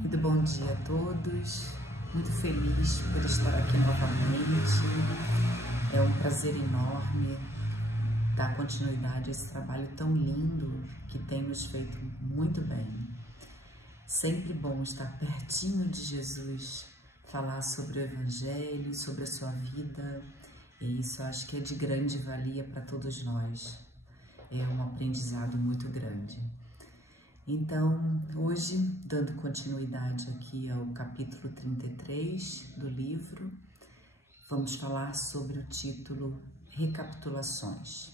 Muito bom dia a todos, muito feliz por estar aqui novamente. É um prazer enorme dar continuidade a esse trabalho tão lindo que tem nos feito muito bem. Sempre bom estar pertinho de Jesus, falar sobre o Evangelho, sobre a sua vida, e isso acho que é de grande valia para todos nós. É um aprendizado muito grande. Então, hoje, dando continuidade aqui ao capítulo 33 do livro, vamos falar sobre o título Recapitulações.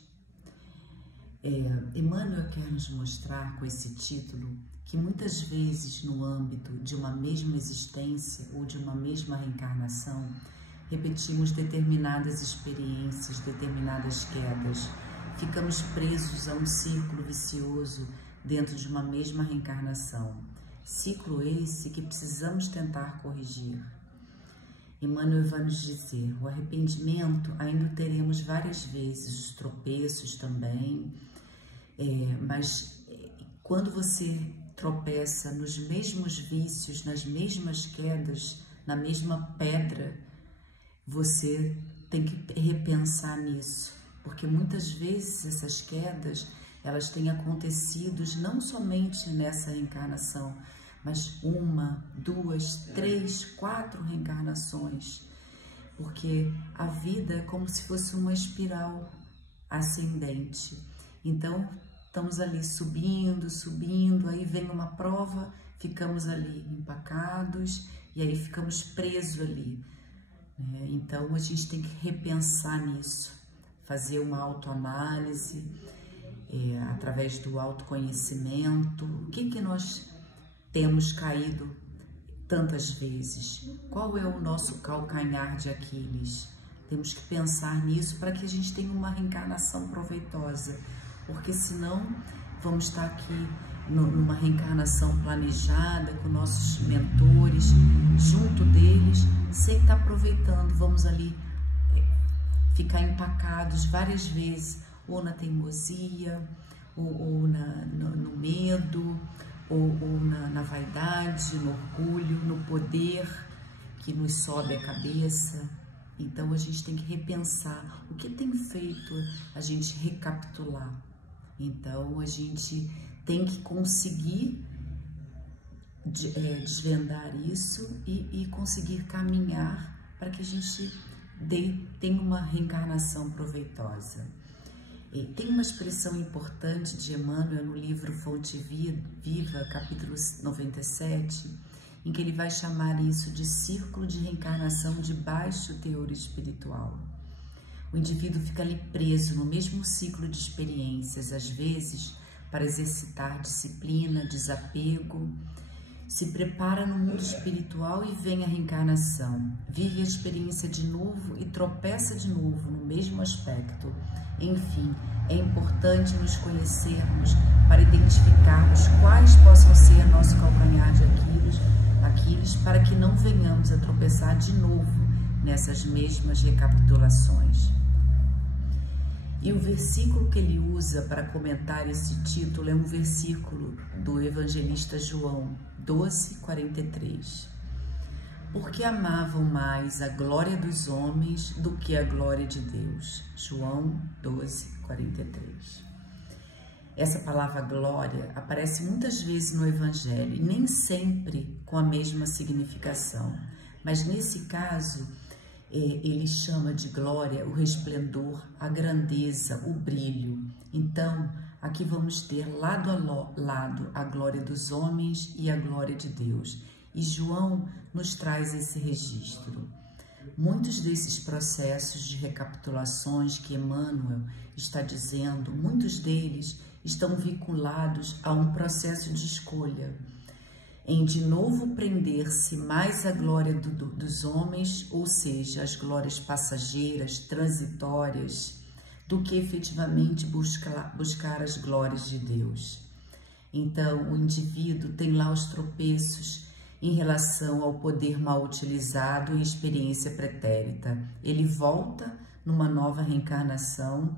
Emmanuel quer nos mostrar com esse título que muitas vezes no âmbito de uma mesma existência ou de uma mesma reencarnação, repetimos determinadas experiências, determinadas quedas, ficamos presos a um círculo vicioso dentro de uma mesma reencarnação. Ciclo esse que precisamos tentar corrigir. Emmanuel vai nos dizer, o arrependimento ainda teremos várias vezes, os tropeços também, mas quando você tropeça nos mesmos vícios, nas mesmas quedas, na mesma pedra, você tem que repensar nisso, porque muitas vezes essas quedas elas têm acontecido não somente nessa reencarnação, mas 1, 2, 3, 4 reencarnações, porque a vida é como se fosse uma espiral ascendente. Então, estamos ali subindo, subindo, aí vem uma prova, ficamos ali empacados e aí ficamos presos ali. Então, a gente tem que repensar nisso, fazer uma autoanálise, através do autoconhecimento, o que nós temos caído tantas vezes? Qual é o nosso calcanhar de Aquiles? Temos que pensar nisso para que a gente tenha uma reencarnação proveitosa, porque senão vamos estar aqui numa reencarnação planejada com nossos mentores, junto deles, sem estar aproveitando, vamos ali ficar empacados várias vezes, ou na teimosia, ou no medo, ou na vaidade, no orgulho, no poder que nos sobe a cabeça. Então a gente tem que repensar o que tem feito a gente recapitular. Então a gente tem que conseguir desvendar isso e conseguir caminhar para que a gente tenha uma reencarnação proveitosa. Tem uma expressão importante de Emmanuel no livro Fonte Viva, capítulo 97, em que ele vai chamar isso de círculo de reencarnação de baixo teor espiritual. O indivíduo fica ali preso no mesmo ciclo de experiências, às vezes para exercitar disciplina, desapego, se prepara no mundo espiritual e vem a reencarnação, vive a experiência de novo e tropeça de novo no mesmo aspecto. Enfim, é importante nos conhecermos para identificarmos quais possam ser nosso calcanhar de Aquiles, para que não venhamos a tropeçar de novo nessas mesmas recapitulações. E o versículo que ele usa para comentar esse título é um versículo do evangelista João 12:43. Porque amavam mais a glória dos homens do que a glória de Deus. João 12:43. Essa palavra glória aparece muitas vezes no Evangelho e nem sempre com a mesma significação. Mas nesse caso, ele chama de glória o resplendor, a grandeza, o brilho. Então, aqui vamos ter lado a lado a glória dos homens e a glória de Deus. E João nos traz esse registro. Muitos desses processos de recapitulações que Emmanuel está dizendo, muitos deles estão vinculados a um processo de escolha, em de novo prender-se mais à glória dos homens, ou seja, as glórias passageiras, transitórias, do que efetivamente buscar as glórias de Deus. Então, o indivíduo tem lá os tropeços em relação ao poder mal utilizado em experiência pretérita. Ele volta numa nova reencarnação,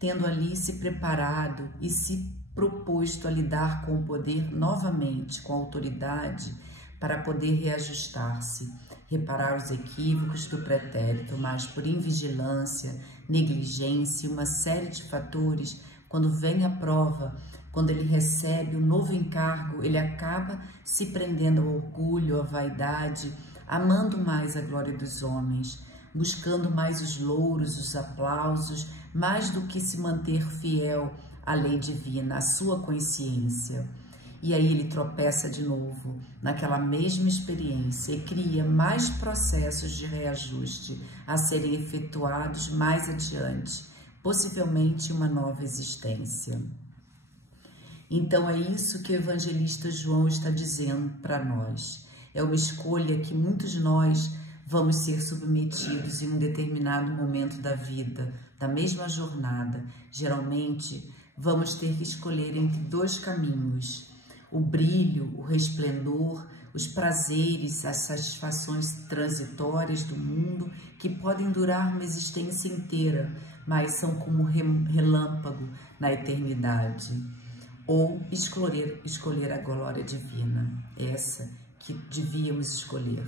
tendo ali se preparado e se proposto a lidar com o poder novamente, com a autoridade, para poder reajustar-se, reparar os equívocos do pretérito, mas por invigilância, negligência e uma série de fatores, quando vem a prova, quando ele recebe um novo encargo, ele acaba se prendendo ao orgulho, à vaidade, amando mais a glória dos homens, buscando mais os louros, os aplausos, mais do que se manter fiel à lei divina, à sua consciência. E aí ele tropeça de novo naquela mesma experiência e cria mais processos de reajuste a serem efetuados mais adiante, possivelmente uma nova existência. Então é isso que o evangelista João está dizendo para nós. É uma escolha que muitos de nós vamos ser submetidos em um determinado momento da vida, da mesma jornada. Geralmente vamos ter que escolher entre dois caminhos: o brilho, o resplendor, os prazeres, as satisfações transitórias do mundo que podem durar uma existência inteira, mas são como relâmpago na eternidade. Ou escolher a glória divina, essa que devíamos escolher.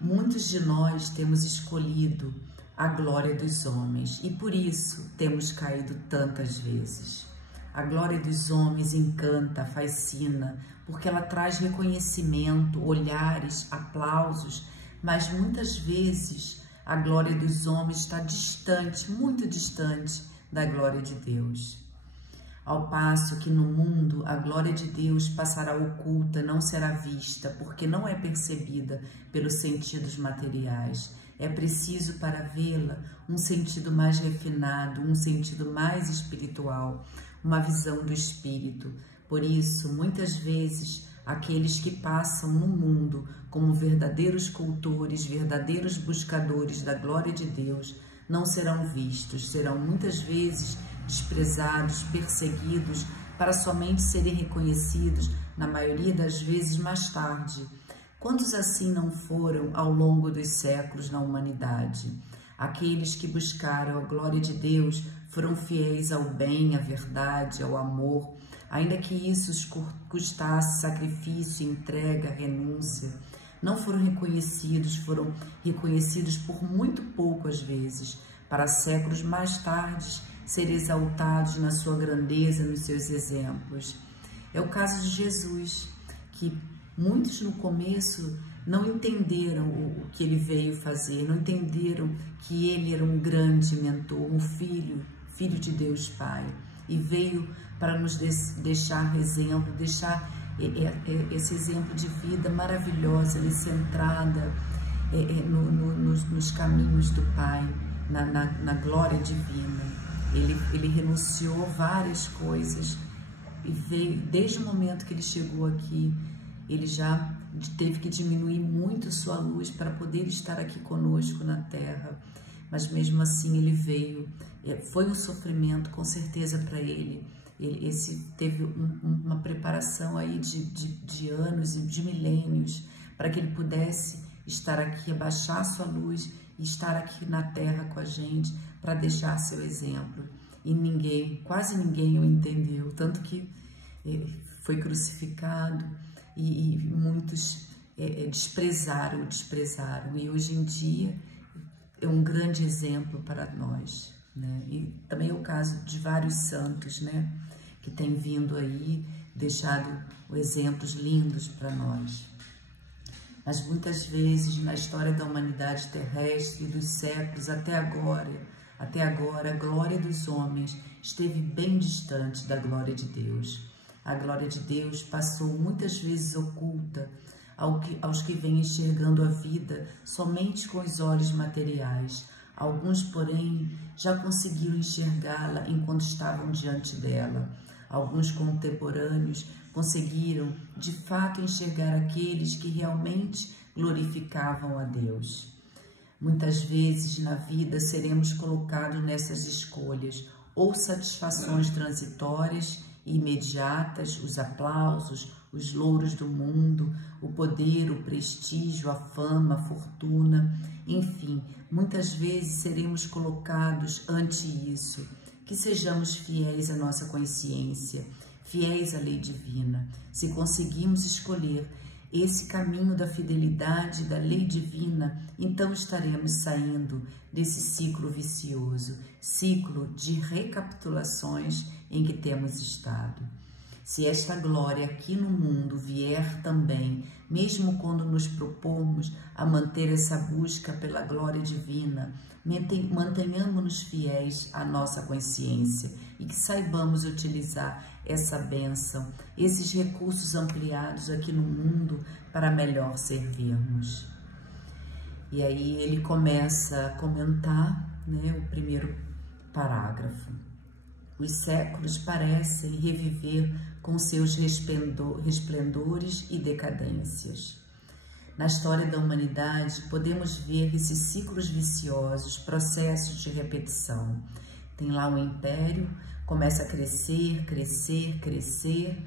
Muitos de nós temos escolhido a glória dos homens e por isso temos caído tantas vezes. A glória dos homens encanta, fascina, porque ela traz reconhecimento, olhares, aplausos, mas muitas vezes a glória dos homens está distante, muito distante da glória de Deus. Ao passo que no mundo a glória de Deus passará oculta, não será vista, porque não é percebida pelos sentidos materiais. É preciso para vê-la um sentido mais refinado, um sentido mais espiritual, uma visão do espírito. Por isso, muitas vezes, aqueles que passam no mundo como verdadeiros cultores, verdadeiros buscadores da glória de Deus, não serão vistos, serão muitas vezes desprezados, perseguidos, para somente serem reconhecidos, na maioria das vezes, mais tarde. Quantos assim não foram ao longo dos séculos na humanidade? Aqueles que buscaram a glória de Deus foram fiéis ao bem, à verdade, ao amor, ainda que isso os custasse sacrifício, entrega, renúncia. Não foram reconhecidos por muito pouco às vezes, para séculos mais tarde serem exaltados na sua grandeza, nos seus exemplos. É o caso de Jesus, que muitos no começo não entenderam o que ele veio fazer, não entenderam que ele era um grande mentor, um filho de Deus Pai, e veio para nos deixar exemplo, deixar esse exemplo de vida maravilhosa, ali centrada nos caminhos do Pai, na glória divina. Ele renunciou várias coisas e veio, desde o momento que ele chegou aqui, ele já teve que diminuir muito sua luz para poder estar aqui conosco na Terra, mas mesmo assim ele veio. Foi um sofrimento com certeza para ele. Teve uma preparação aí de anos e de milênios para que ele pudesse estar aqui, abaixar sua luz e estar aqui na Terra com a gente para deixar seu exemplo. E quase ninguém o entendeu, tanto que foi crucificado e muitos desprezaram. E hoje em dia é um grande exemplo para nós, né? E também é o caso de vários santos, né, que têm vindo aí, deixado exemplos lindos para nós. Mas muitas vezes na história da humanidade terrestre e dos séculos até agora, a glória dos homens esteve bem distante da glória de Deus. A glória de Deus passou muitas vezes oculta aos que vêm enxergando a vida somente com os olhos materiais. Alguns, porém, já conseguiram enxergá-la enquanto estavam diante dela. Alguns contemporâneos conseguiram, de fato, enxergar aqueles que realmente glorificavam a Deus. Muitas vezes na vida seremos colocados nessas escolhas, ou satisfações transitórias e imediatas, os aplausos, os louros do mundo, o poder, o prestígio, a fama, a fortuna, enfim, muitas vezes seremos colocados ante isso. Que sejamos fiéis à nossa consciência, fiéis à lei divina. Se conseguimos escolher esse caminho da fidelidade, da lei divina, então estaremos saindo desse ciclo vicioso, ciclo de recapitulações em que temos estado. Se esta glória aqui no mundo vier também, mesmo quando nos propormos a manter essa busca pela glória divina, mantenhamos-nos fiéis à nossa consciência e que saibamos utilizar essa bênção, esses recursos ampliados aqui no mundo para melhor servirmos. E aí ele começa a comentar, o primeiro parágrafo. Os séculos parecem reviver com seus resplendores e decadências. Na história da humanidade, podemos ver esses ciclos viciosos, processos de repetição. Tem lá um império, começa a crescer, crescer, crescer,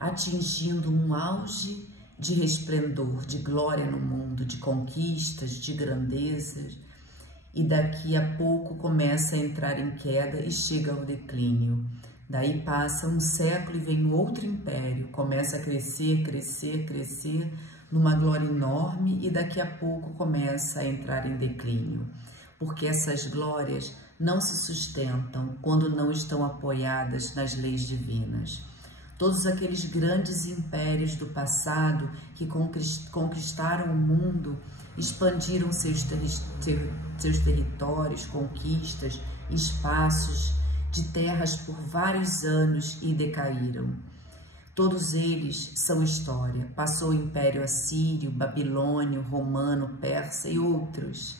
atingindo um auge de resplendor, de glória no mundo, de conquistas, de grandezas, e daqui a pouco começa a entrar em queda e chega ao declínio. Daí passa um século e vem outro império, começa a crescer, crescer, crescer, numa glória enorme, e daqui a pouco começa a entrar em declínio, porque essas glórias não se sustentam quando não estão apoiadas nas leis divinas. Todos aqueles grandes impérios do passado que conquistaram o mundo, expandiram seus territórios, conquistas, espaços de terras por vários anos e decaíram. Todos eles são história. Passou o Império Assírio, Babilônio, Romano, Persa e outros.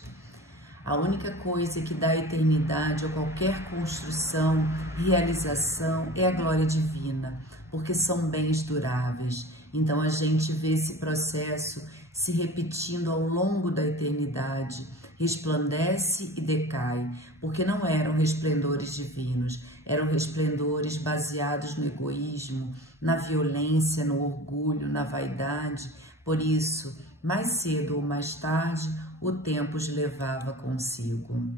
A única coisa que dá eternidade a qualquer construção, realização, é a glória divina, porque são bens duráveis. Então a gente vê esse processo se repetindo ao longo da eternidade, resplandece e decai, porque não eram resplendores divinos, eram resplendores baseados no egoísmo, na violência, no orgulho, na vaidade. Por isso, mais cedo ou mais tarde, o tempo os levava consigo.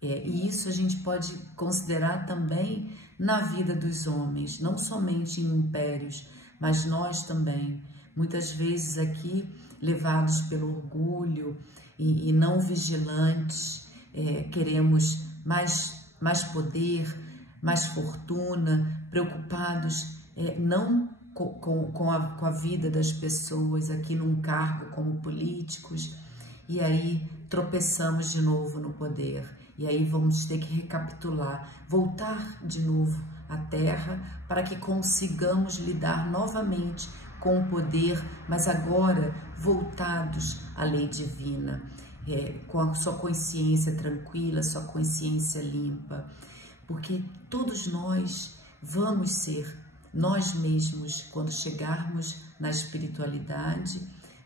E isso a gente pode considerar também na vida dos homens, não somente em impérios, mas nós também, muitas vezes aqui levados pelo orgulho e não vigilantes, queremos mais poder, mais fortuna, preocupados não com a vida das pessoas aqui num cargo como políticos, e aí tropeçamos de novo no poder, e aí vamos ter que recapitular, voltar de novo à Terra para que consigamos lidar novamente com o poder, mas agora voltados à lei divina, com a sua consciência tranquila, sua consciência limpa, porque todos nós vamos ser nós mesmos quando chegarmos na espiritualidade,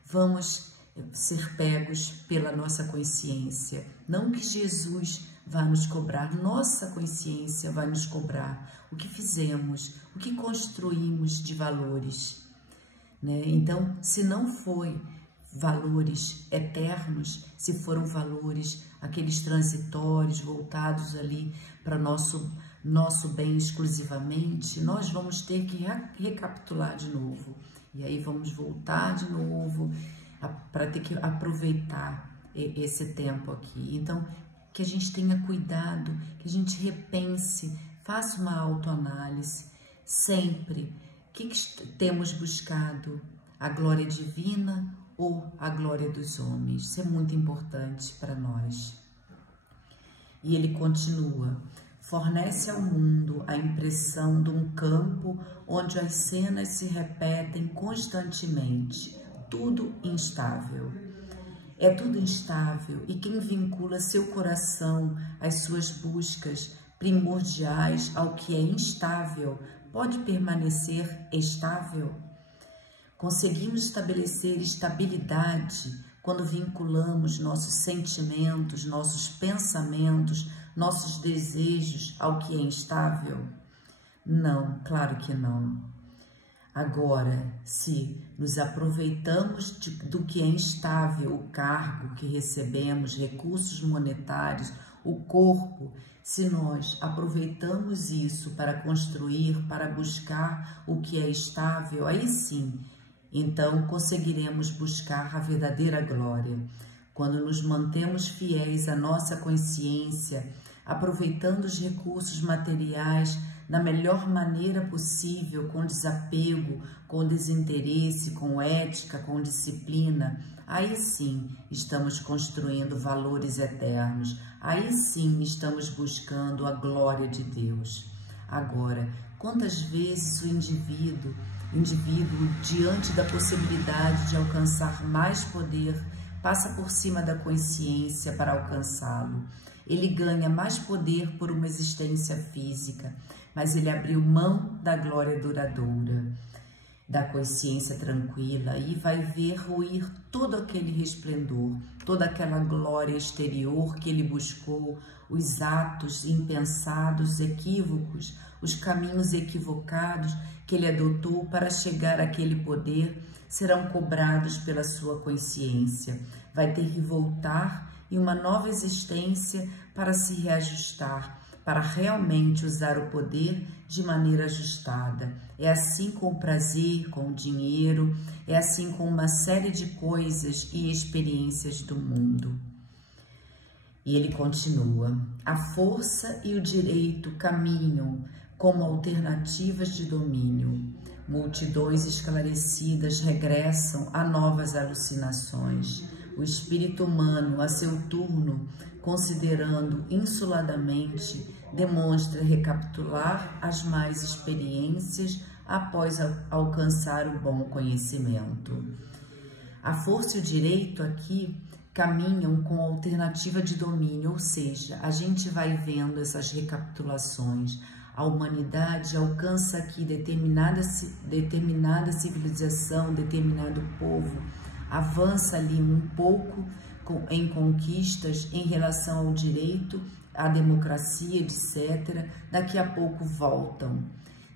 vamos ser pegos pela nossa consciência. Não que Jesus vá nos cobrar, nossa consciência vai nos cobrar o que fizemos, o que construímos de valores, Então, se não foi valores eternos, se foram valores aqueles transitórios, voltados ali para nosso bem exclusivamente, nós vamos ter que recapitular de novo. E aí vamos voltar de novo para ter que aproveitar esse tempo aqui. Então, que a gente tenha cuidado, que a gente repense, faça uma autoanálise sempre. O que temos buscado? A glória divina ou a glória dos homens? Isso é muito importante para nós. E ele continua: fornece ao mundo a impressão de um campo onde as cenas se repetem constantemente, tudo instável. É tudo instável, e quem vincula seu coração às suas buscas primordiais ao que é instável, pode permanecer estável? Conseguimos estabelecer estabilidade quando vinculamos nossos sentimentos, nossos pensamentos, nossos desejos ao que é instável? Não, claro que não. Agora, se nos aproveitamos do que é instável, o cargo que recebemos, recursos monetários, o corpo, se nós aproveitamos isso para construir, para buscar o que é estável, aí sim Então conseguiremos buscar a verdadeira glória. Quando nos mantemos fiéis à nossa consciência, aproveitando os recursos materiais da melhor maneira possível, com desapego, com desinteresse, com ética, com disciplina, aí sim estamos construindo valores eternos, aí sim estamos buscando a glória de Deus. Agora, quantas vezes o indivíduo, diante da possibilidade de alcançar mais poder, passa por cima da consciência para alcançá-lo. Ele ganha mais poder por uma existência física, mas ele abriu mão da glória duradoura, da consciência tranquila, e vai ver ruir todo aquele resplendor, toda aquela glória exterior que ele buscou, os atos impensados, equívocos, os caminhos equivocados que ele adotou para chegar àquele poder, serão cobrados pela sua consciência. Vai ter que voltar em uma nova existência para se reajustar, para realmente usar o poder de maneira ajustada. É assim com o prazer, com o dinheiro, é assim com uma série de coisas e experiências do mundo. E ele continua: a força e o direito caminham como alternativas de domínio. Multidões esclarecidas regressam a novas alucinações. O espírito humano, a seu turno, considerando insuladamente, demonstra recapitular as mais experiências após alcançar o bom conhecimento. A força e o direito aqui caminham com alternativa de domínio, ou seja, a gente vai vendo essas recapitulações. A humanidade alcança aqui determinada civilização, determinado povo, avança ali um pouco em conquistas em relação ao direito, à democracia, etc. Daqui a pouco voltam.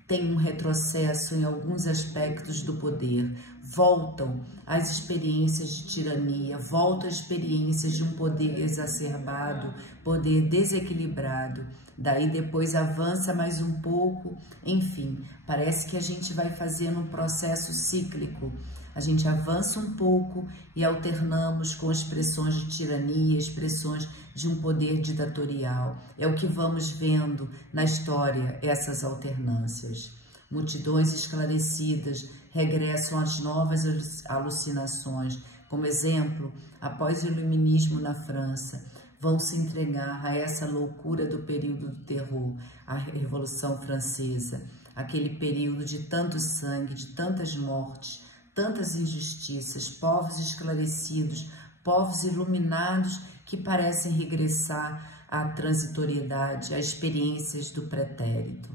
Tem um retrocesso em alguns aspectos do poder, voltam às experiências de tirania, voltam às experiências de um poder exacerbado, poder desequilibrado. Daí depois avança mais um pouco, enfim, parece que a gente vai fazendo um processo cíclico. A gente avança um pouco e alternamos com expressões de tirania, expressões de um poder ditatorial. É o que vamos vendo na história, essas alternâncias. Multidões esclarecidas regressam às novas alucinações. Como exemplo, após o iluminismo na França, vão se entregar a essa loucura do período do terror, a Revolução Francesa, aquele período de tanto sangue, de tantas mortes, tantas injustiças, povos esclarecidos, povos iluminados que parecem regressar à transitoriedade, a experiências do pretérito.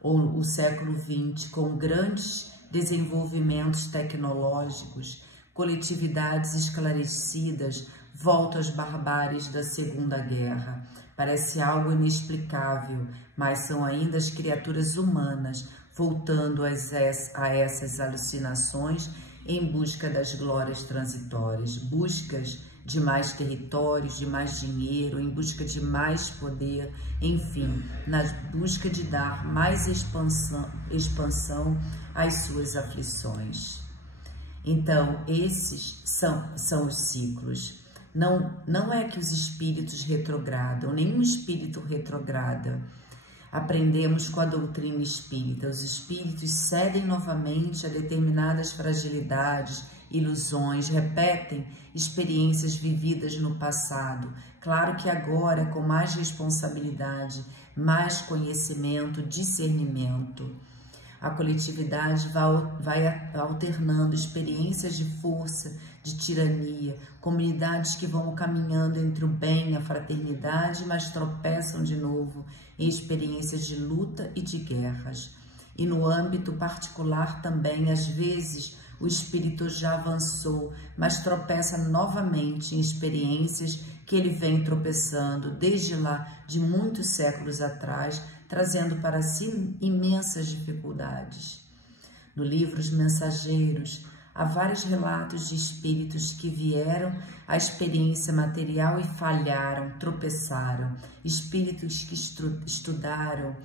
Ou o século XX, com grandes desenvolvimentos tecnológicos, coletividades esclarecidas, volta às barbáries da Segunda Guerra. Parece algo inexplicável, mas são ainda as criaturas humanas voltando a essas alucinações em busca das glórias transitórias, buscas de mais territórios, de mais dinheiro, em busca de mais poder, enfim, na busca de dar mais expansão às suas aflições. Então, esses são os ciclos. Não é que os espíritos retrogradam, nenhum espírito retrograda. Aprendemos com a doutrina espírita, os espíritos cedem novamente a determinadas fragilidades, ilusões, repetem experiências vividas no passado. Claro que agora com mais responsabilidade, mais conhecimento, discernimento. A coletividade vai alternando experiências de força, de tirania, comunidades que vão caminhando entre o bem e a fraternidade, mas tropeçam de novo em experiências de luta e de guerras. E no âmbito particular também, às vezes, o espírito já avançou, mas tropeça novamente em experiências que ele vem tropeçando desde lá de muitos séculos atrás, trazendo para si imensas dificuldades. No livro Os Mensageiros, há vários relatos de espíritos que vieram à experiência material e falharam, tropeçaram. Espíritos que estudaram,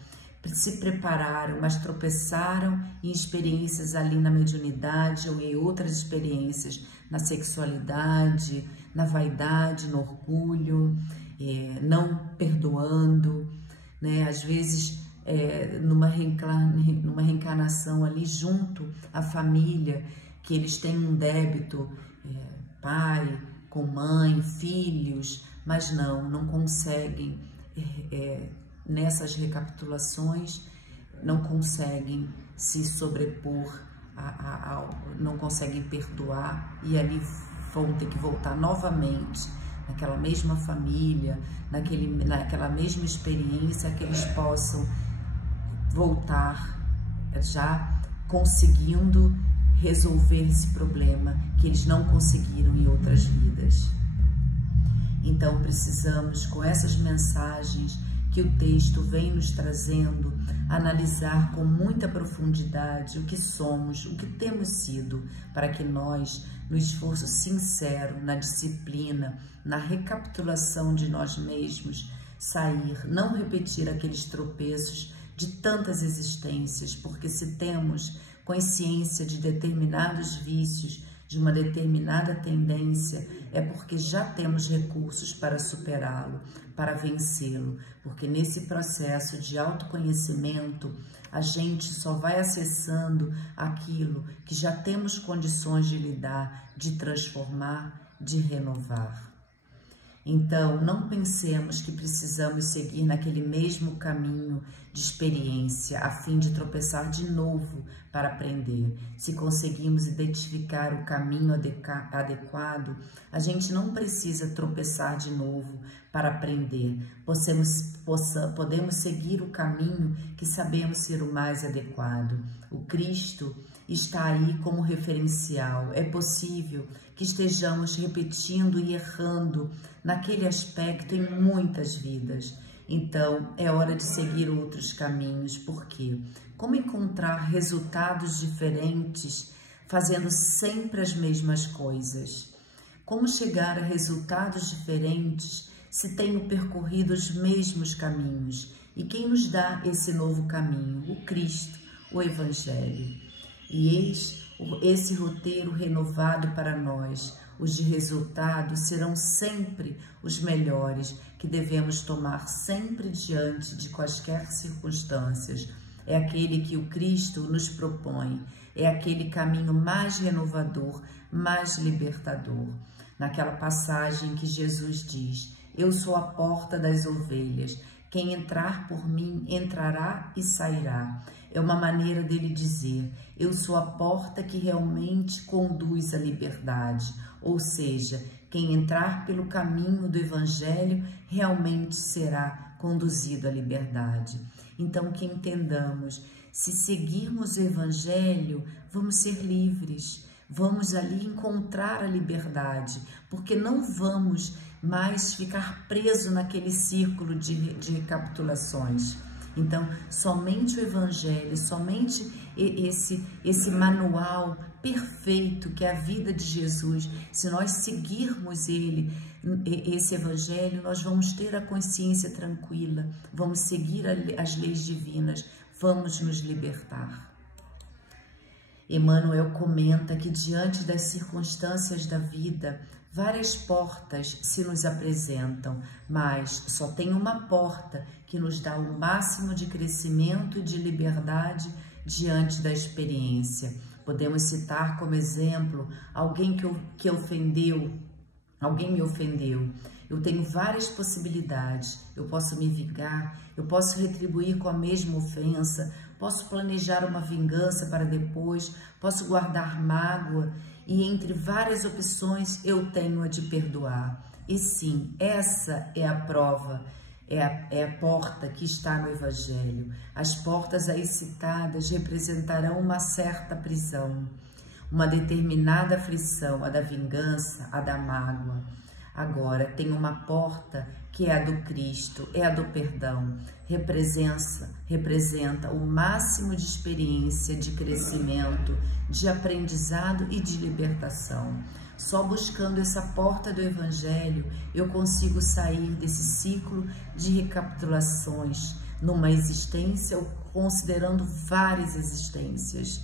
se prepararam, mas tropeçaram em experiências ali na mediunidade ou em outras experiências, na sexualidade, na vaidade, no orgulho, não perdoando, né? Às vezes, numa reencarnação ali junto à família, que eles têm um débito, pai com mãe, filhos, mas não conseguem, nessas recapitulações, não conseguem se sobrepor, não conseguem perdoar, e ali vão ter que voltar novamente naquela mesma família, naquela mesma experiência, que eles possam voltar já conseguindo resolver esse problema que eles não conseguiram em outras vidas. Então precisamos, com essas mensagens que o texto vem nos trazendo, analisar com muita profundidade o que somos, o que temos sido, para que nós, no esforço sincero, na disciplina, na recapitulação de nós mesmos, não repetir aqueles tropeços de tantas existências, porque se temos consciência de determinados vícios, de uma determinada tendência, é porque já temos recursos para superá-lo, para vencê-lo, porque nesse processo de autoconhecimento, a gente só vai acessando aquilo que já temos condições de lidar, de transformar, de renovar. Então, não pensemos que precisamos seguir naquele mesmo caminho de experiência a fim de tropeçar de novo para aprender. Se conseguimos identificar o caminho adequado, a gente não precisa tropeçar de novo para aprender. Podemos seguir o caminho que sabemos ser o mais adequado. O Cristo está aí como referencial. É possível que estejamos repetindo e errando naquele aspecto em muitas vidas. Então, é hora de seguir outros caminhos. Por quê? Como encontrar resultados diferentes fazendo sempre as mesmas coisas? Como chegar a resultados diferentes se tenho percorrido os mesmos caminhos? E quem nos dá esse novo caminho? O Cristo, o Evangelho. E eis esse roteiro renovado para nós. Os de resultado serão sempre os melhores, que devemos tomar sempre diante de quaisquer circunstâncias. É aquele que o Cristo nos propõe, é aquele caminho mais renovador, mais libertador. Naquela passagem que Jesus diz: eu sou a porta das ovelhas, quem entrar por mim entrará e sairá. É uma maneira dele dizer: eu sou a porta que realmente conduz à liberdade. Ou seja, quem entrar pelo caminho do Evangelho realmente será conduzido à liberdade. Então, que entendamos, se seguirmos o Evangelho, vamos ser livres, vamos ali encontrar a liberdade, porque não vamos mais ficar presos naquele círculo de recapitulações. Então, somente o Evangelho, somente esse manual perfeito que é a vida de Jesus, se nós seguirmos esse Evangelho, nós vamos ter a consciência tranquila, vamos seguir as leis divinas, vamos nos libertar. Emmanuel comenta que diante das circunstâncias da vida, várias portas se nos apresentam, mas só tem uma porta que nos dá o máximo de crescimento e de liberdade diante da experiência. Podemos citar como exemplo alguém que ofendeu, alguém me ofendeu. Eu tenho várias possibilidades. Eu posso me vingar, eu posso retribuir com a mesma ofensa, posso planejar uma vingança para depois, posso guardar mágoa, e entre várias opções eu tenho a de perdoar. E sim, essa é a prova, é a porta que está no Evangelho. As portas aí citadas representarão uma certa prisão, uma determinada aflição, a da vingança, a da mágoa. Agora tem uma porta que é a do Cristo, é a do perdão, representa o máximo de experiência, de crescimento, de aprendizado e de libertação. Só buscando essa porta do Evangelho eu consigo sair desse ciclo de recapitulações, numa existência ou considerando várias existências,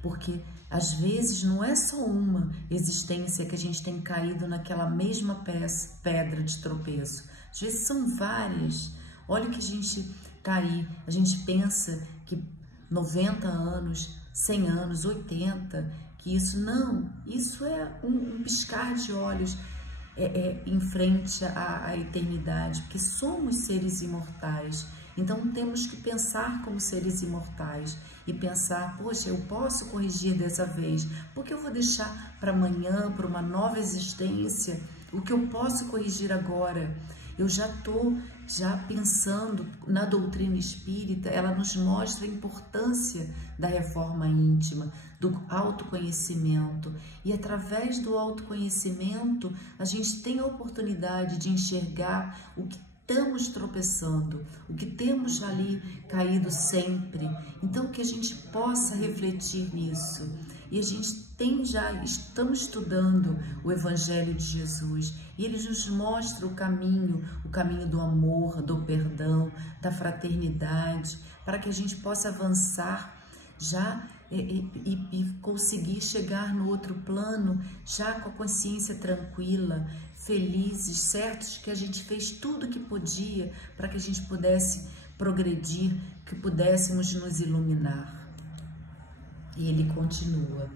porque às vezes não é só uma existência que a gente tem caído naquela mesma pedra de tropeço, às vezes são várias. Olha que a gente tá aí, a gente pensa que 90 anos, 100 anos, 80, que isso não, isso é um piscar de olhos em frente à eternidade, porque somos seres imortais. Então temos que pensar como seres imortais e pensar, poxa, eu posso corrigir dessa vez, porque eu vou deixar para amanhã, para uma nova existência, o que eu posso corrigir agora. Eu já estou pensando na doutrina espírita, ela nos mostra a importância da reforma íntima, do autoconhecimento. E através do autoconhecimento, a gente tem a oportunidade de enxergar o que estamos tropeçando, o que temos ali caído sempre. Então, que a gente possa refletir nisso. E a gente estamos estudando o Evangelho de Jesus, e ele nos mostra o caminho do amor, do perdão, da fraternidade, para que a gente possa avançar já e conseguir chegar no outro plano, já com a consciência tranquila, felizes, certos que a gente fez tudo o que podia para que a gente pudesse progredir, que pudéssemos nos iluminar. E ele continua: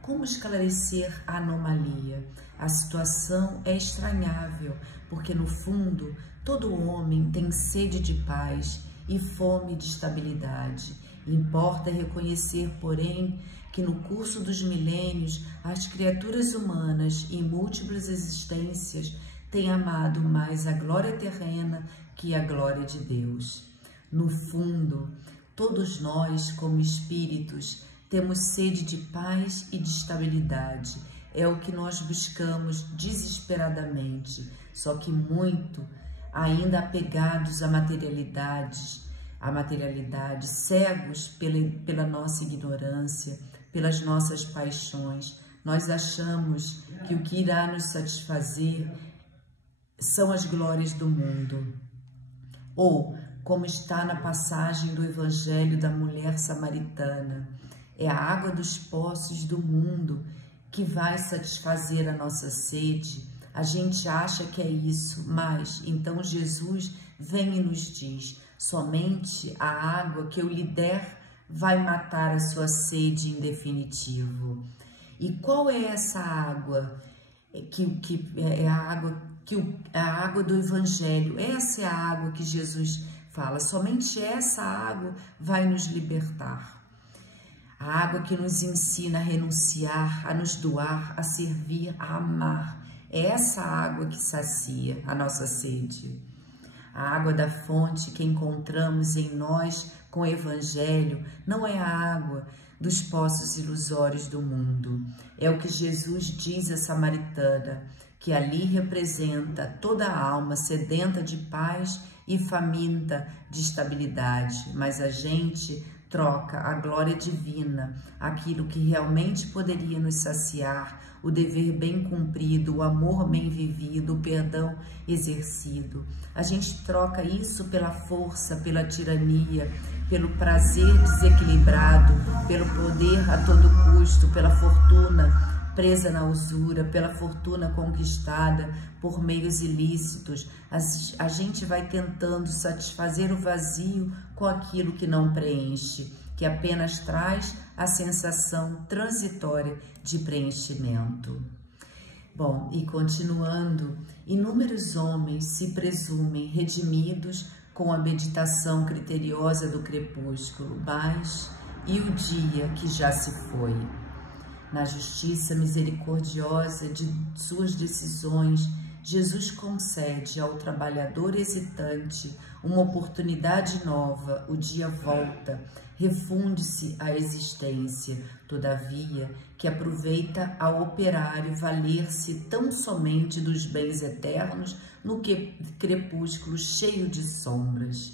como esclarecer a anomalia? A situação é estranhável, porque no fundo todo homem tem sede de paz e fome de estabilidade. Importa reconhecer, porém, que no curso dos milênios as criaturas humanas em múltiplas existências têm amado mais a glória terrena que a glória de Deus. No fundo, todos nós, como espíritos, temos sede de paz e de estabilidade. É o que nós buscamos desesperadamente, só que muito ainda apegados à materialidade, cegos pela nossa ignorância, pelas nossas paixões. Nós achamos que o que irá nos satisfazer são as glórias do mundo. Ou, como está na passagem do Evangelho da mulher samaritana, é a água dos poços do mundo que vai satisfazer a nossa sede. A gente acha que é isso, mas então Jesus vem e nos diz: somente a água que eu lhe der vai matar a sua sede em definitivo. E qual é essa água? Que é a água do Evangelho. Essa é a água que Jesus fala. Somente essa água vai nos libertar. A água que nos ensina a renunciar, a nos doar, a servir, a amar. É essa água que sacia a nossa sede. A água da fonte que encontramos em nós com o Evangelho não é a água dos poços ilusórios do mundo. É o que Jesus diz à samaritana, que ali representa toda a alma sedenta de paz e faminta de estabilidade. Mas a gente troca a glória divina, aquilo que realmente poderia nos saciar, o dever bem cumprido, o amor bem vivido, o perdão exercido. A gente troca isso pela força, pela tirania, pelo prazer desequilibrado, pelo poder a todo custo, pela fortuna presa na usura, pela fortuna conquistada por meios ilícitos. A gente vai tentando satisfazer o vazio com aquilo que não preenche, que apenas traz a sensação transitória de preenchimento. Bom, e continuando, inúmeros homens se presumem redimidos com a meditação criteriosa do crepúsculo, mas e o dia que já se foi? Na justiça misericordiosa de suas decisões, Jesus concede ao trabalhador hesitante uma oportunidade nova. O dia volta, refunde-se a existência, todavia, que aproveita ao operário valer-se tão somente dos bens eternos no crepúsculo cheio de sombras.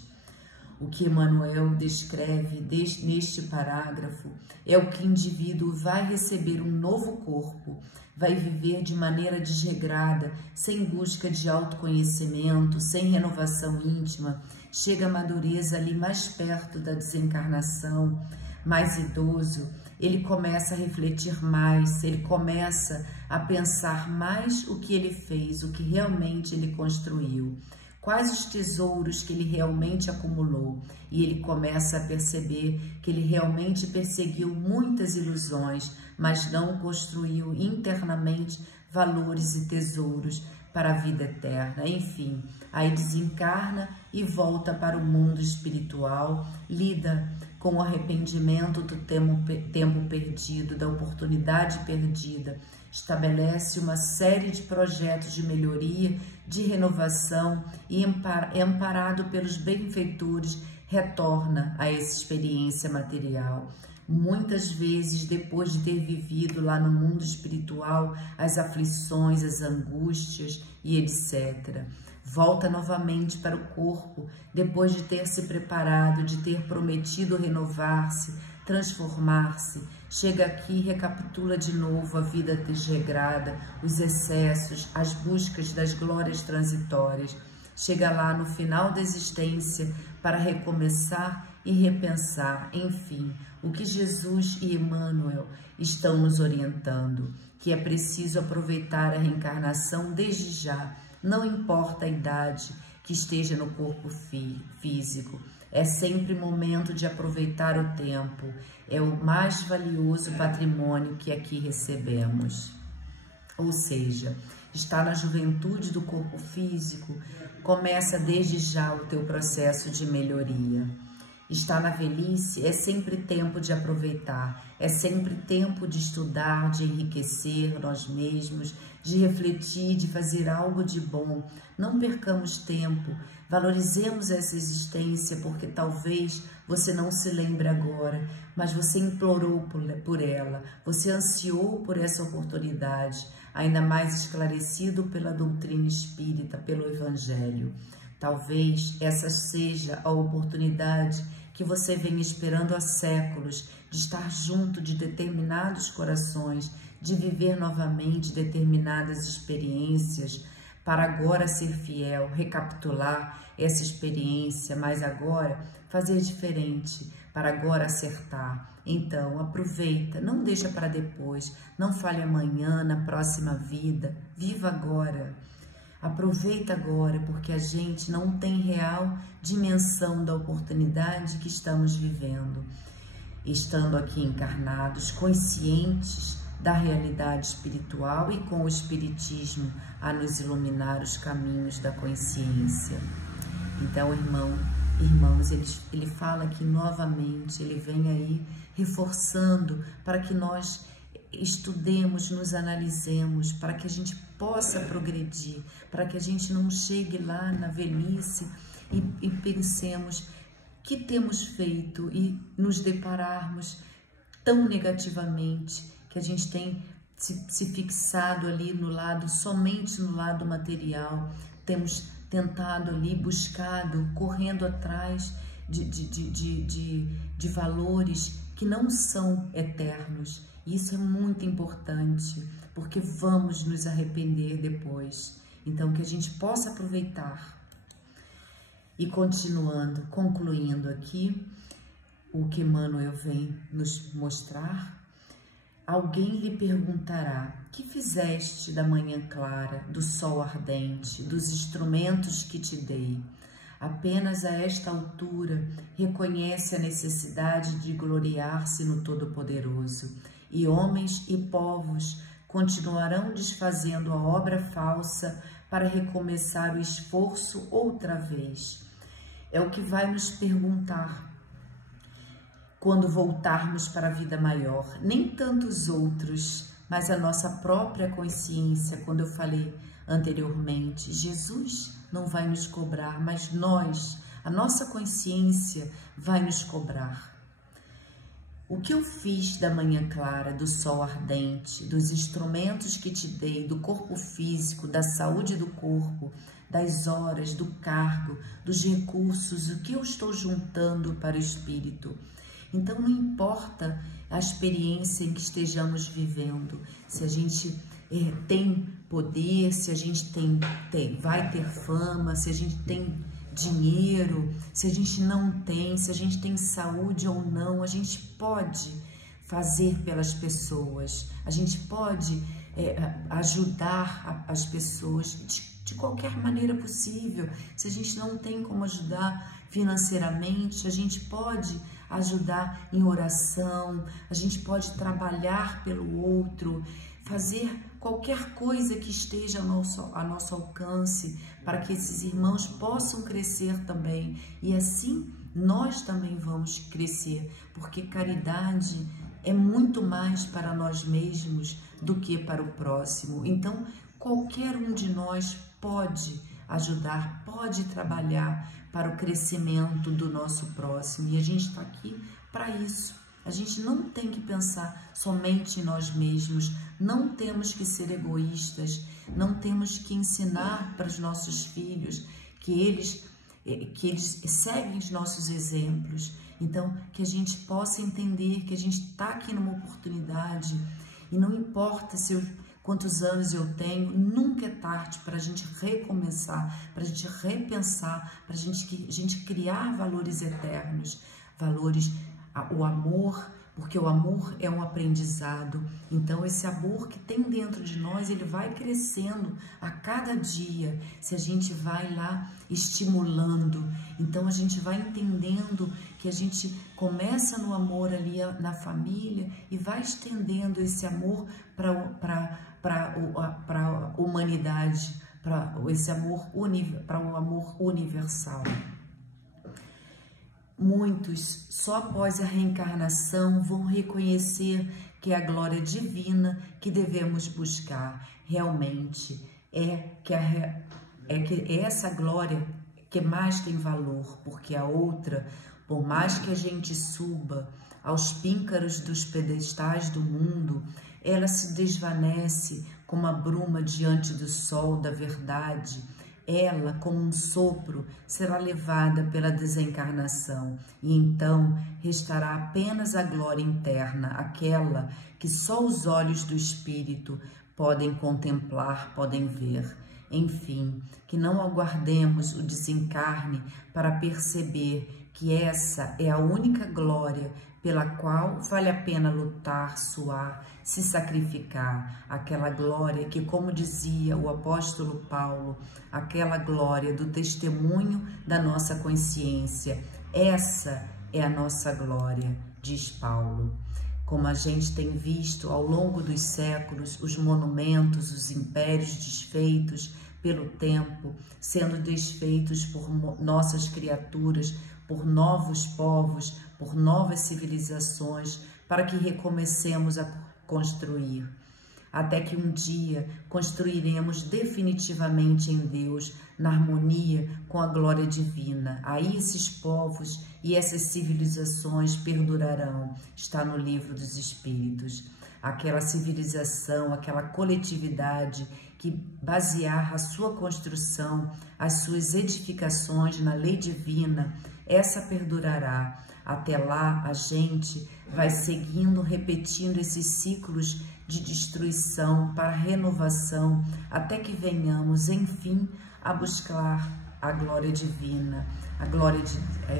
O que Emmanuel descreve neste parágrafo é o que o indivíduo vai receber um novo corpo, vai viver de maneira desregrada, sem busca de autoconhecimento, sem renovação íntima, chega à madureza ali mais perto da desencarnação, mais idoso, ele começa a refletir mais, ele começa a pensar mais o que ele fez, o que realmente ele construiu, quais os tesouros que ele realmente acumulou, e ele começa a perceber que ele realmente perseguiu muitas ilusões, mas não construiu internamente valores e tesouros para a vida eterna. Enfim, aí desencarna e volta para o mundo espiritual, lida com o arrependimento do tempo perdido, da oportunidade perdida, estabelece uma série de projetos de melhoria, de renovação e, amparado pelos benfeitores, retorna a essa experiência material. Muitas vezes, depois de ter vivido lá no mundo espiritual as aflições, as angústias e etc., volta novamente para o corpo, depois de ter se preparado, de ter prometido renovar-se, transformar-se, chega aqui e recapitula de novo a vida desregrada, os excessos, as buscas das glórias transitórias. Chega lá no final da existência para recomeçar e repensar, enfim, o que Jesus e Emmanuel estão nos orientando, que é preciso aproveitar a reencarnação desde já, não importa a idade que esteja no corpo físico, é sempre momento de aproveitar o tempo, é o mais valioso patrimônio que aqui recebemos. Ou seja, está na juventude do corpo físico, começa desde já o teu processo de melhoria. Está na velhice, é sempre tempo de aproveitar, é sempre tempo de estudar, de enriquecer nós mesmos, de refletir, de fazer algo de bom. Não percamos tempo, valorizemos essa existência, porque talvez você não se lembre agora, mas você implorou por ela, você ansiou por essa oportunidade, ainda mais esclarecido pela doutrina espírita, pelo Evangelho. Talvez essa seja a oportunidade que você vem esperando há séculos, de estar junto de determinados corações, de viver novamente determinadas experiências, para agora ser fiel, recapitular essa experiência, mas agora fazer diferente, para agora acertar. Então, aproveita, não deixa para depois, não fale amanhã, na próxima vida, viva agora. Aproveita agora, porque a gente não tem real dimensão da oportunidade que estamos vivendo. Estando aqui encarnados, conscientes da realidade espiritual e com o Espiritismo a nos iluminar os caminhos da consciência. Então, irmãos, ele fala aqui novamente, ele vem aí reforçando para que nós estudemos, nos analisemos, para que a gente possa progredir, para que a gente não chegue lá na velhice e pensemos que temos feito e nos depararmos tão negativamente, que a gente tem se fixado ali no lado, somente no lado material, temos tentado ali, buscado, correndo atrás de valores que não são eternos. Isso é muito importante, porque vamos nos arrepender depois. Então, que a gente possa aproveitar. E continuando, concluindo aqui, o que Emmanuel vem nos mostrar, alguém lhe perguntará: que fizeste da manhã clara, do sol ardente, dos instrumentos que te dei? Apenas a esta altura reconhece a necessidade de gloriar-se no Todo-Poderoso, e homens e povos continuarão desfazendo a obra falsa para recomeçar o esforço outra vez. É o que vai nos perguntar quando voltarmos para a vida maior. Nem tanto os outros, mas a nossa própria consciência. Quando eu falei anteriormente, Jesus não vai nos cobrar, mas nós, a nossa consciência vai nos cobrar. O que eu fiz da manhã clara, do sol ardente, dos instrumentos que te dei, do corpo físico, da saúde do corpo, das horas, do cargo, dos recursos, o que eu estou juntando para o espírito? Então, não importa a experiência em que estejamos vivendo, se a gente tem poder, se a gente vai ter fama, se a gente tem dinheiro, se a gente não tem, se a gente tem saúde ou não, a gente pode fazer pelas pessoas, a gente pode ajudar as pessoas de qualquer maneira possível. Se a gente não tem como ajudar financeiramente, a gente pode ajudar em oração, a gente pode trabalhar pelo outro, fazer qualquer coisa que esteja a nosso alcance para que esses irmãos possam crescer também. E assim nós também vamos crescer, porque caridade é muito mais para nós mesmos do que para o próximo. Então, qualquer um de nós pode ajudar, pode trabalhar para o crescimento do nosso próximo. E a gente está aqui para isso. A gente não tem que pensar somente em nós mesmos, não temos que ser egoístas, não temos que ensinar para os nossos filhos que eles seguem os nossos exemplos. Então, que a gente possa entender que a gente está aqui numa oportunidade e não importa quantos anos eu tenho, nunca é tarde para a gente recomeçar, para a gente repensar, para a gente criar valores eternos, valores, o amor, porque o amor é um aprendizado. Então esse amor que tem dentro de nós, ele vai crescendo a cada dia, se a gente vai lá estimulando. Então a gente vai entendendo que a gente começa no amor ali na família e vai estendendo esse amor para a humanidade, para o amor universal. Muitos, só após a reencarnação, vão reconhecer que é a glória divina que devemos buscar. Realmente que essa glória que mais tem valor, porque a outra, por mais que a gente suba aos píncaros dos pedestais do mundo, ela se desvanece como a bruma diante do sol da verdade. Ela, como um sopro, será levada pela desencarnação, e então restará apenas a glória interna, aquela que só os olhos do espírito podem contemplar, podem ver. Enfim, que não aguardemos o desencarne para perceber que essa é a única glória pela qual vale a pena lutar, suar, se sacrificar. Aquela glória que, como dizia o apóstolo Paulo, aquela glória do testemunho da nossa consciência. Essa é a nossa glória, diz Paulo. Como a gente tem visto ao longo dos séculos, os monumentos, os impérios desfeitos pelo tempo, sendo desfeitos por nossas criaturas, por novos povos, por novas civilizações, para que recomecemos a construir, até que um dia construiremos definitivamente em Deus, na harmonia com a glória divina. Aí esses povos e essas civilizações perdurarão, está no Livro dos Espíritos. Aquela civilização, aquela coletividade que basear a sua construção, as suas edificações na lei divina, essa perdurará. Até lá a gente vai seguindo, repetindo esses ciclos de destruição para renovação, até que venhamos, enfim, a buscar a glória divina. A glória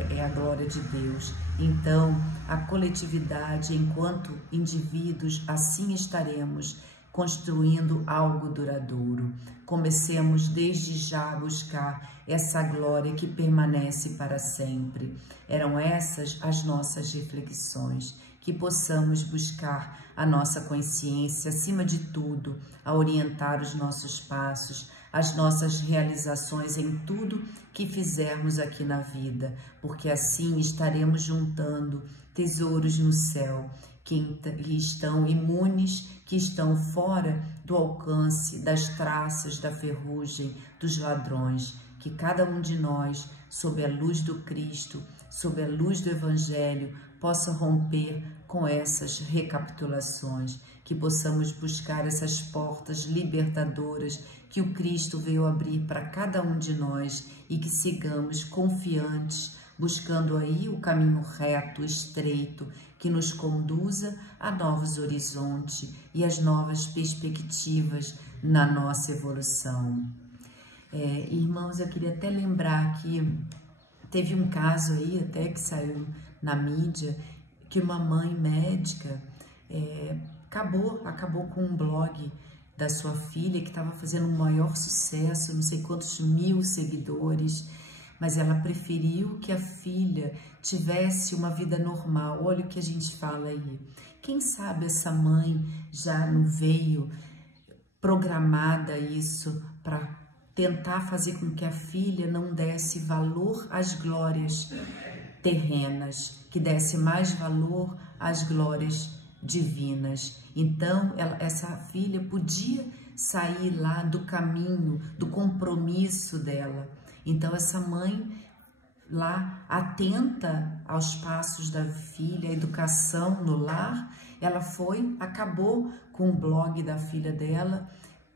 é a glória de Deus. Então, a coletividade, enquanto indivíduos, assim estaremos construindo algo duradouro. Comecemos desde já a buscar essa glória que permanece para sempre. Eram essas as nossas reflexões, que possamos buscar a nossa consciência, acima de tudo, a orientar os nossos passos, as nossas realizações em tudo que fizermos aqui na vida, porque assim estaremos juntando tesouros no céu, que estão imunes, que estão fora do alcance das traças, da ferrugem, dos ladrões. Que cada um de nós, sob a luz do Cristo, sob a luz do Evangelho, possa romper com essas recapitulações, que possamos buscar essas portas libertadoras que o Cristo veio abrir para cada um de nós e que sigamos confiantes, buscando aí o caminho reto, estreito, que nos conduza a novos horizontes e as novas perspectivas na nossa evolução. Irmãos, eu queria até lembrar que teve um caso aí, até que saiu na mídia, que uma mãe médica acabou com um blog da sua filha, que estava fazendo um maior sucesso, não sei quantos mil seguidores, mas ela preferiu que a filha tivesse uma vida normal. Olha o que a gente fala aí. Quem sabe essa mãe já não veio programada isso para tentar fazer com que a filha não desse valor às glórias terrenas, que desse mais valor às glórias divinas. Então, essa filha podia sair lá do caminho, do compromisso dela. Então, essa mãe lá, atenta aos passos da filha, a educação no lar, ela acabou com o blog da filha dela,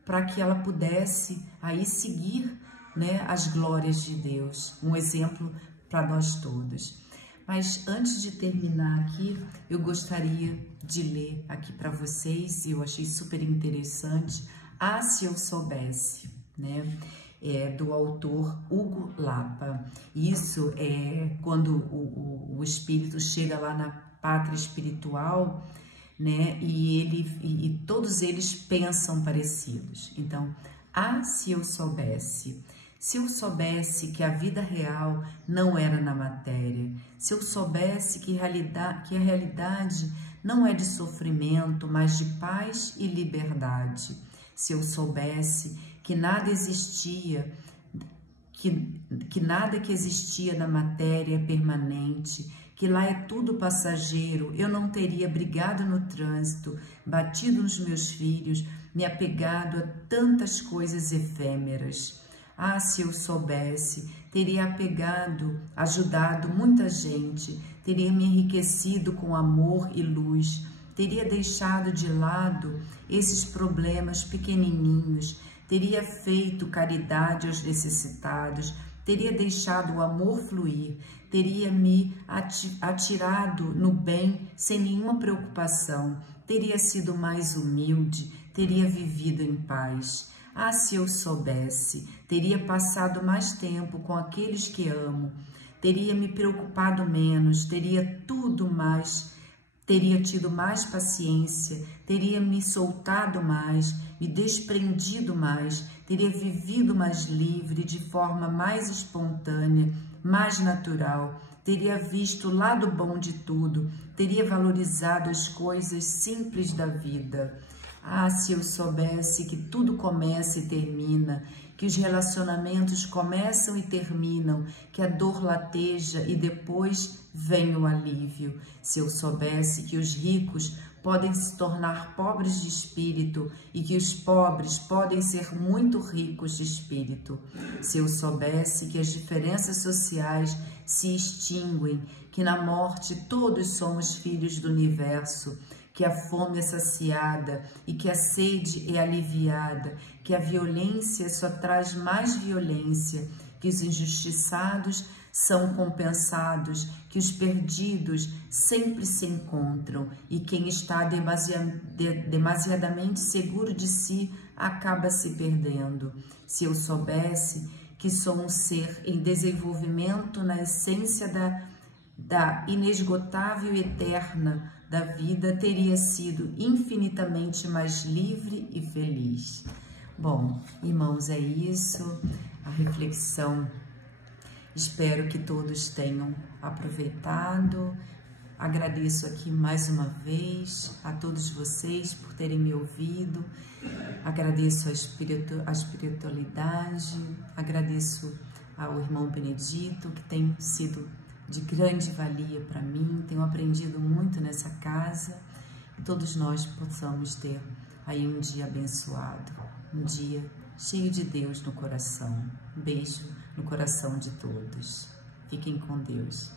para que ela pudesse aí seguir, né, as glórias de Deus, um exemplo para nós todos. Mas antes de terminar aqui, eu gostaria de ler aqui para vocês, e eu achei super interessante, Ah, se eu soubesse, né, do autor Hugo Lapa. Isso é quando o espírito chega lá na pátria espiritual, né? E todos eles pensam parecidos. Então, se eu soubesse que a vida real não era na matéria, se eu soubesse que a realidade não é de sofrimento, mas de paz e liberdade, se eu soubesse que nada existia, que nada que existia na matéria é permanente, que lá é tudo passageiro, eu não teria brigado no trânsito, batido nos meus filhos, me apegado a tantas coisas efêmeras. Se eu soubesse, teria ajudado muita gente, teria me enriquecido com amor e luz, teria deixado de lado esses problemas pequenininhos, teria feito caridade aos necessitados, teria deixado o amor fluir, teria me atirado no bem sem nenhuma preocupação, teria sido mais humilde, teria vivido em paz. Se eu soubesse, teria passado mais tempo com aqueles que amo, teria me preocupado menos, teria tido mais paciência, teria me soltado mais, me desprendido mais, teria vivido mais livre, de forma mais espontânea, mais natural, teria visto o lado bom de tudo, teria valorizado as coisas simples da vida. Se eu soubesse que tudo começa e termina, que os relacionamentos começam e terminam, que a dor lateja e depois vem o alívio. Se eu soubesse que os ricos podem se tornar pobres de espírito e que os pobres podem ser muito ricos de espírito. Se eu soubesse que as diferenças sociais se extinguem, que na morte todos somos filhos do universo, que a fome é saciada e que a sede é aliviada, que a violência só traz mais violência, que os injustiçados são compensados, que os perdidos sempre se encontram e quem está demasiadamente seguro de si acaba se perdendo. Se eu soubesse que sou um ser em desenvolvimento na essência da inesgotável e eterna da vida, teria sido infinitamente mais livre e feliz. Bom, irmãos, é isso, a reflexão. Espero que todos tenham aproveitado. Agradeço aqui mais uma vez a todos vocês por terem me ouvido. Agradeço a espiritualidade, agradeço ao irmão Benedito, que tem sido de grande valia para mim. Tenho aprendido muito nessa casa. E todos nós possamos ter aí um dia abençoado, um dia cheio de Deus no coração. Um beijo no coração de todos. Fiquem com Deus.